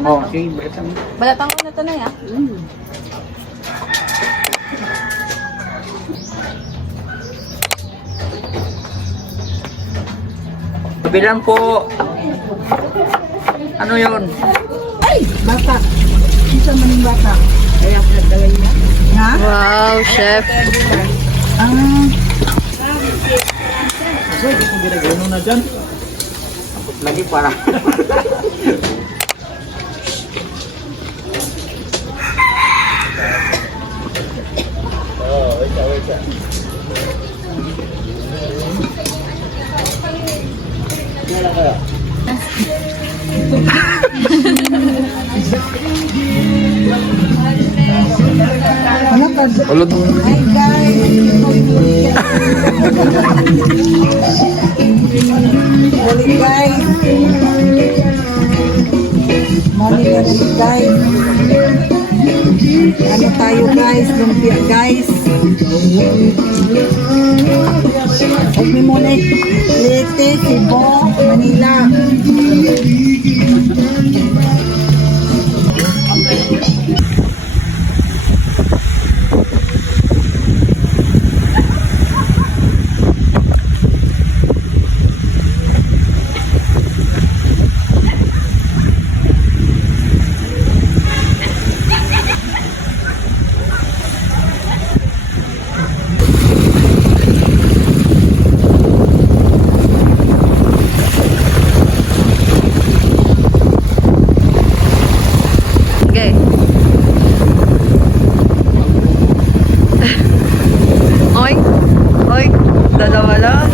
na to. Okay, balatan mo. Balatang ko na to na ya. Bilang po. Ano yun? Ay, bata. Isa man yung bata. Kaya pinagdalay niya. Ha? Wow, chef. So, hindi ko ginagano na dyan. Tapos lagi para. Ano ka? Ulod. Hi guys. Balik guys. Mali na rin guys. Ano tayo guys? Lumpia guys. Huwag mo muna Leyte, Cebu, Manila. Okay. Oy. Oy. Dalawa lang.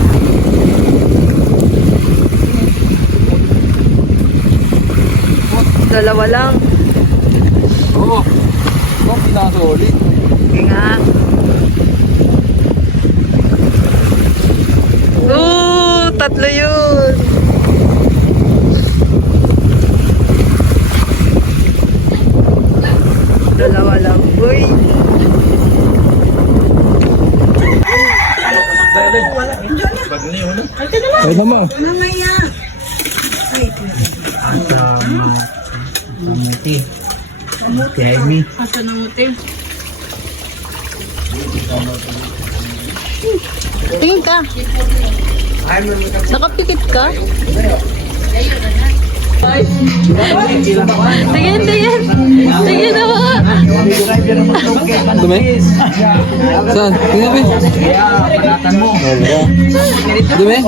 Dalawa lang. Oo. Oh, pinakasuli. Okay nga. Tatlo yun. Dalawa lang. Uy. Ay, mama. Mamaya. Kamuti. Kamuti, Amy. Asa ng muti? Tingin ka. Nakapikit ka? Tingin, tingin. Tingin na mga. Dumi? Saan? Tingnan mo. Dumi?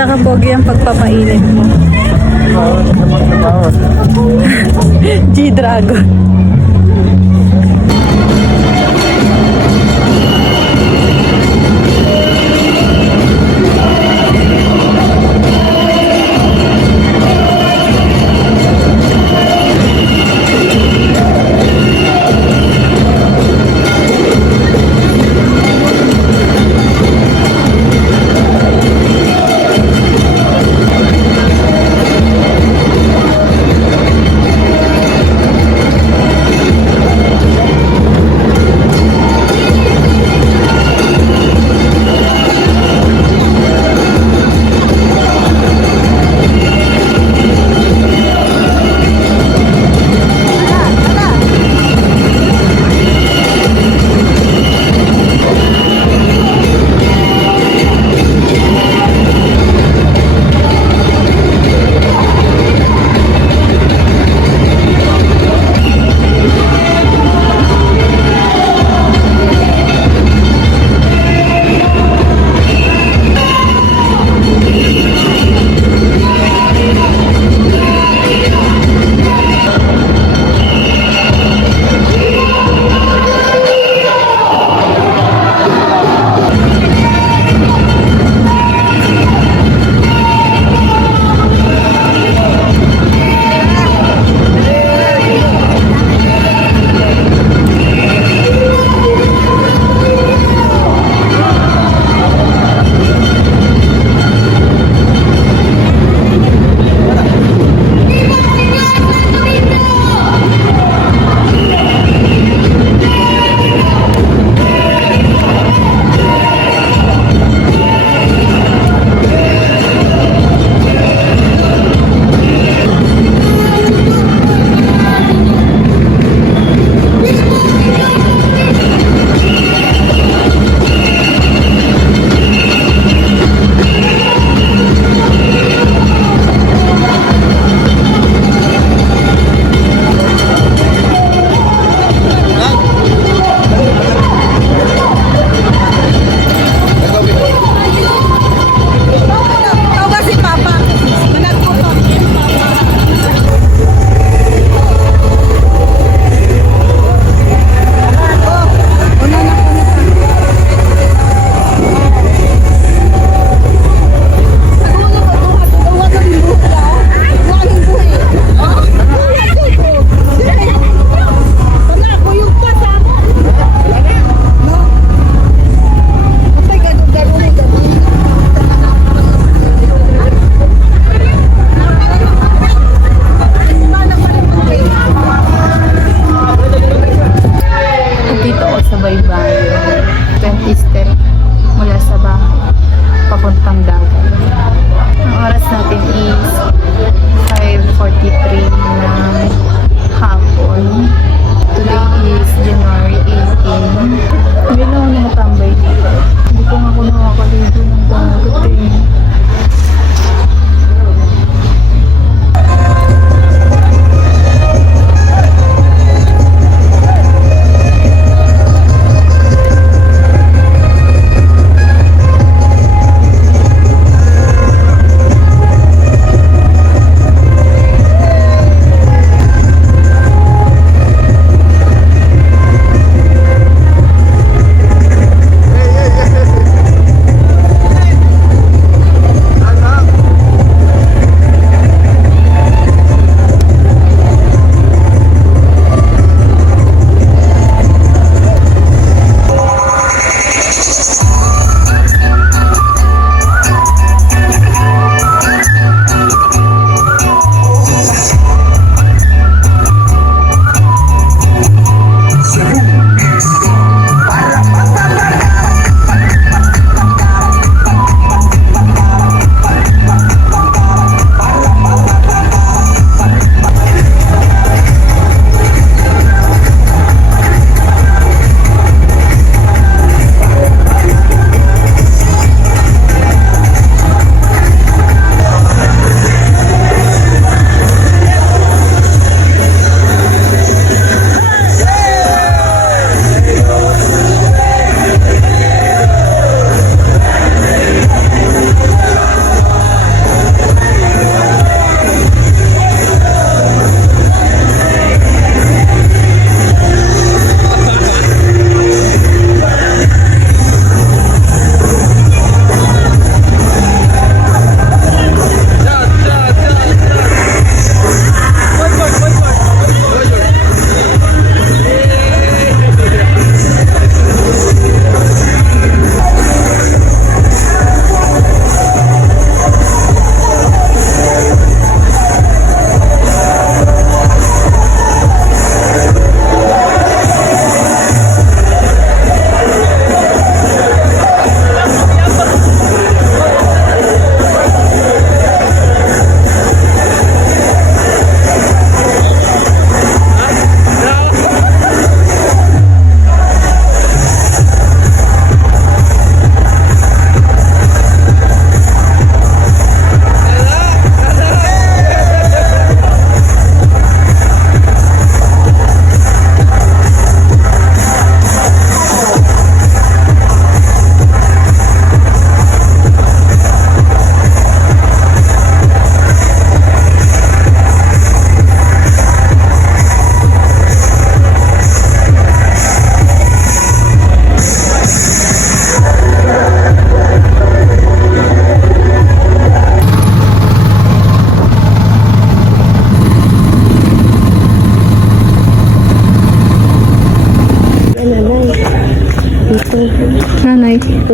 Kakapogi ang pagpapainit mo. G-Dragon.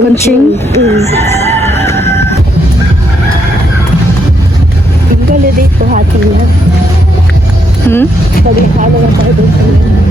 Kunching? Validate ko hati yan. Sabi, halo lang tayo doon sa yan.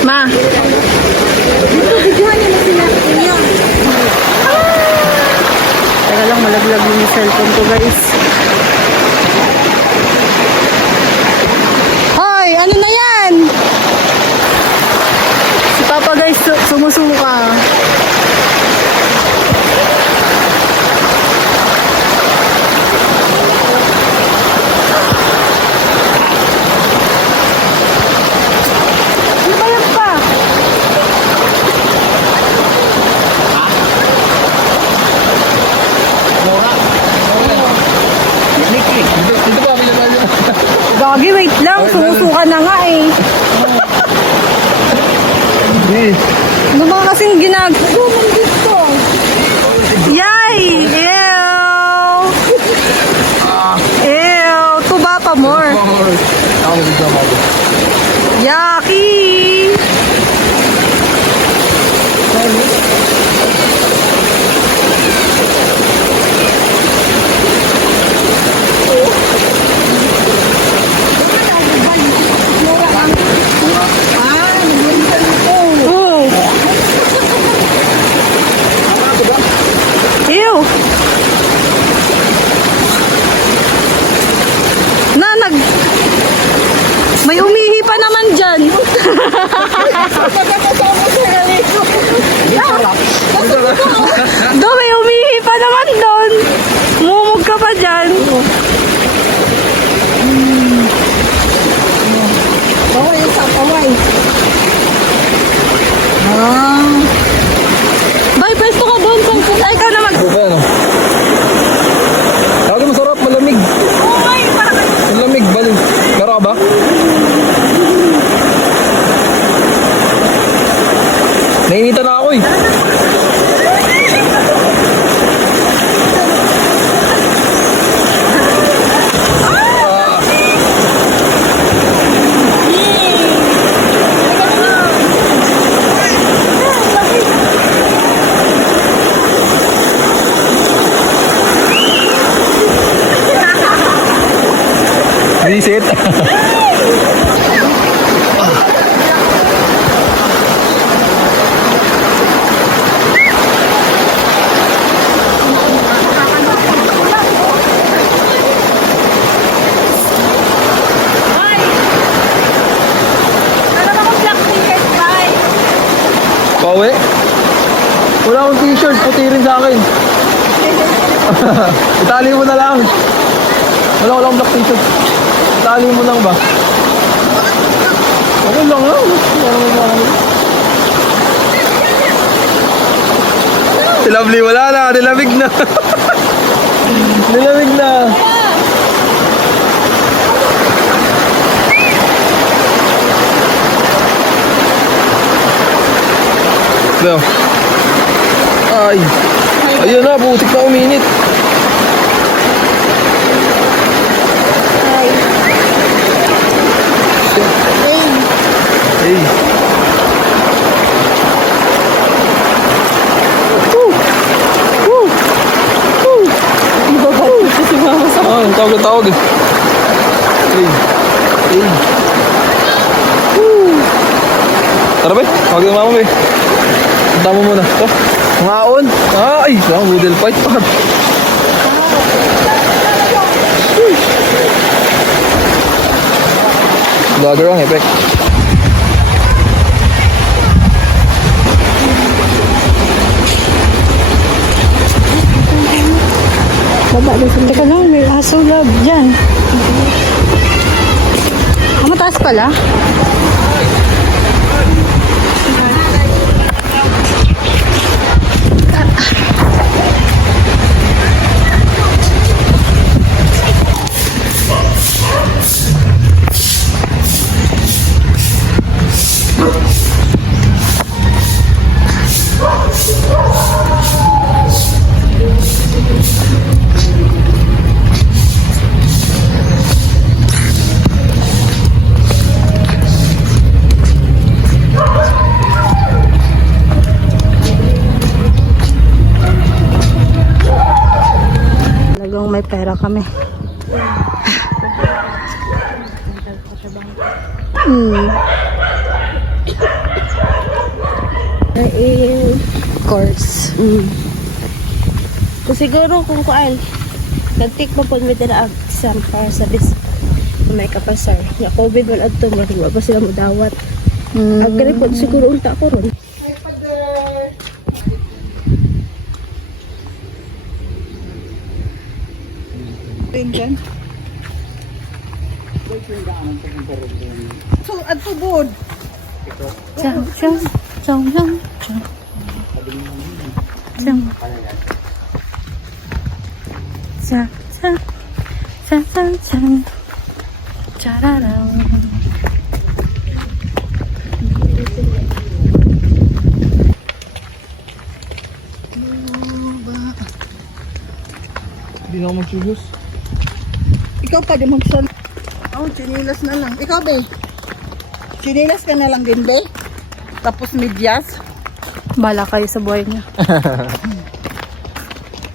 Ma. Teka lang, malaglag yung cellphone ko, guys. Hoy, ano na yan? Si Papa, guys, sumusuka. Ano ba yan pa? Gagi, wait lang. Sumusuka na nga eh. Ano ba kasing ginagawa dito? Yay! Ew! Ew! Tuba pa more. Yucky! Oh. Ew! May umihi pa naman dyan. Do, may umihi pa naman doon. Mumug ka pa dyan. Bawal yung sa kaway. Bay, pwesto ka doon. Ay, ikaw naman. Ano? Sabi masarap, malamig. Malamig, balik. Meron ka ba? Nainitan na ako eh. Visit. Pauwi? Wala akong t-shirt, puti rin sa akin. Itali mo na lang. Wala akong black t-shirt. Itali mo lang ba? Okay lang ha. Si Lovely wala na, nilamig na. Nilamig na. No. Ay. Ayun na, butik na uminit. Hey. Tawag eh. Hey. Tara be, tawag yung mama be. Punta mo muna. Oh, ngaon. Ay, ang noodle fight pa. Vlogger ang effect. Baba doon. Teka lang, may aso love dyan. Mataas pala. lang kami. Of course. Kung siguro kung kuan, nag-take pa po with the exam para sa bis may kapasar. Nga COVID man adto nga wa pa sila mo dawat. Ang report siguro unta ko ron. Tingnan. So, at subod. Chang, chang, chang, chang, chang. Chang. Chang, chang, chang, chang, chang. Chararang. Hindi na ako mag-choose. Ikaw pa di magsal. Oh, chinilas na lang. Ikaw, be. Chinilas ka na lang din, be. Tapos medyas. Bala kayo sa buhay niya.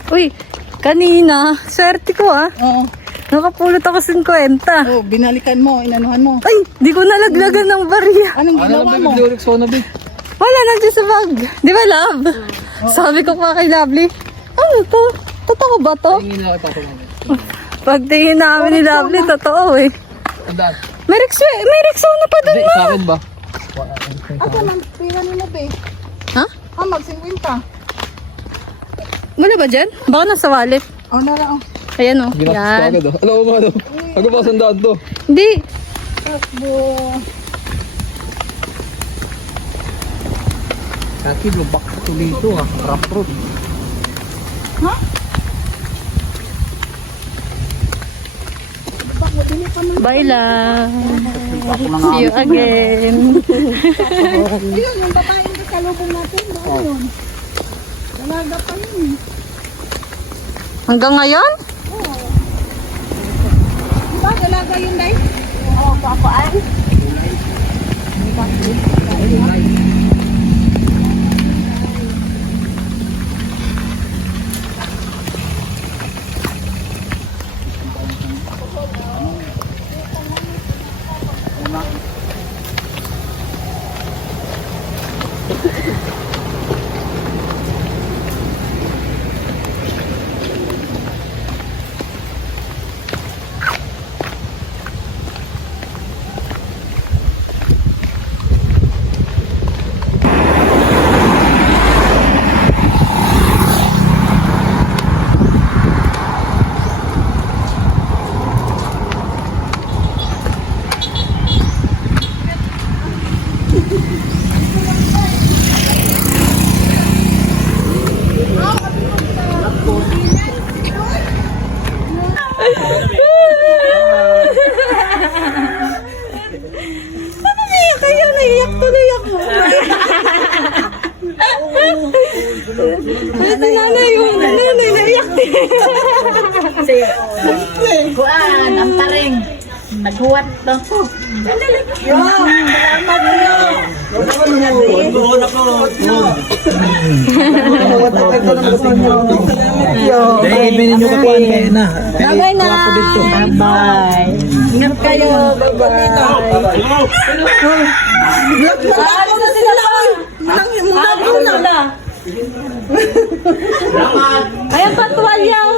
Uy, kanina, swerte ko ah. Oo. Nakapulot ako 50. Oh, binalikan mo, inanuhan mo. Ay, di ko nalaglagan ng barya. Anong Ano ginawa lang, mo? baby? Di Rexona, babe. Wala, nandiyan sa bag. Di ba, love? Sabi ko pa kay Lovely, ano to? Totoo ba to? Tingin na kita ko namin. Pagtingin namin ni Lovely, totoo eh. Tandaan. May Rexona pa dun Hindi, ma. sa akin ba? Ako lang, pira nila, be. Ha? Ah, mag-50. Wala ba dyan? Baka nasa wallet. Oh, nara, oh. Ayan o. Ginastos ko Yan. agad, oh. Alam mo ba, ano? Ako pa sandaan to. Hindi. Takbo. Kaki, lubak ito dito, ah. Rough road. Bye lang. See you again. Ayun, yung babaeng kasalubong natin. Doon yun. Dalaga pa yun. Hanggang ngayon? Diba, dalaga yun, day? Oo, paapaan. Kaya naiyak tuloy ako. Ano si nanay yung nanay naiyak din. Kuan, ang taring. Naghuwat na po. Dahil ninyo kakuan kayo na. Bye na. Bye. Ingat kayo. Bye-bye. Ano na sila lang? Ano na? Ayan pa tuwalyang.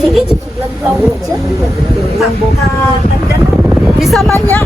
Sige, lang tawag siya. Isa man niya.